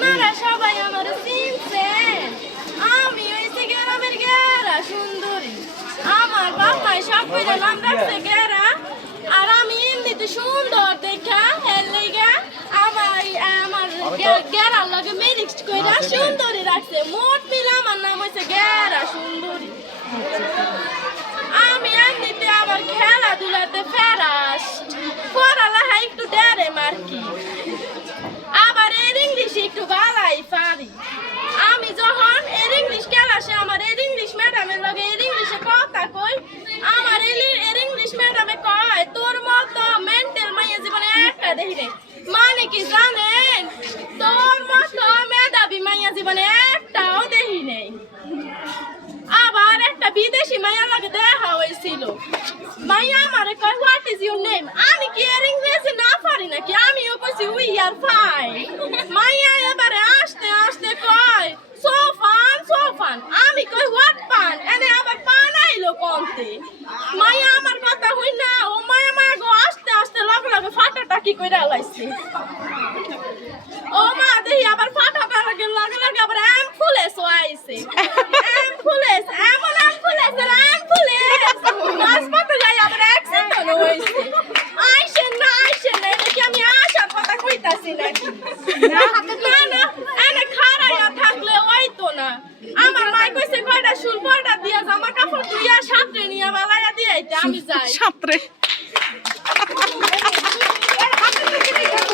মারা সবাই আমার চিনছে, আমি হইছে গ্রামের গেরা সুন্দরী। আমার বাপাই সব কইরা নাম রাখছে গেরা, আর আমি এমনিতে সুন্দর দেখা হের লাইগা আমার গেরার লগে মিক্সড কইরা সুন্দরী রাখছে। মোট মিলা আমার নাম হইছে গেরা সুন্দরী। আমি এমনিতে আবার খেলাধুলাতে ফার্স্ট, পড়ালেখা একটু ডেরে মার্কি, আবার এর ইংলিশ একটু ভালাই পারি। আমি যখন এর ইংলিশ ক্লাসে আমার এর ইংলিশ ম্যাডামের লগে এর ইংলিশে কথা কই, আমার এর ইংলিশ ম্যাডামে কয় তোর মতো মেন্টাল মাইয়া জীবনে একটা দেখি নাই। মানে কি জানেন, তোর মতো মেধাবী মাইয়া জীবনে একটাও দেখি নাই। আবার একটা বিদেশি মাইয়া লাগে দেখা হয়েছিল, মাইয়া আমারে কয় হোয়াট ইজ ইউর নেম। আমি কি এর ইংরেজি না পারি নাকি, আমিও কইছি উই আর ফাইন। মাইয়া এবারে আসতে আসতে কয় সোফান সোফান, আমি কই হোয়াট পান, এনে আবার পান আইলো কোনতে। মাইয়া আমার কথা হই না, ও মায়া মায়া গো আসতে আসতে লগে লগে ফাটাটা কি কইরা লাইছে। ও মা দেহি আবার ফাটাটা লগে লগে আবার অ্যাম্বুলেন্স আইছে। অ্যাম্বুলেন্স এমন অ্যাম্বুলেন্স আর অ্যাম্বুলেন্স হাসপাতালে যাই আবার অ্যাক্সিডেন্ট হইছে। আইছেন না এটা কি আমি আসার কথা কইতাছি নাকি? না না এনে খাড়াইয়া থাকলে হইতো না। আমার মা কইছে কয়টা শুল পয়টা দিয়া জামা কাপড় দিয়া সাথে নিয়া বালাইয়া দিয়াইতে আমি যাই সাঁতরে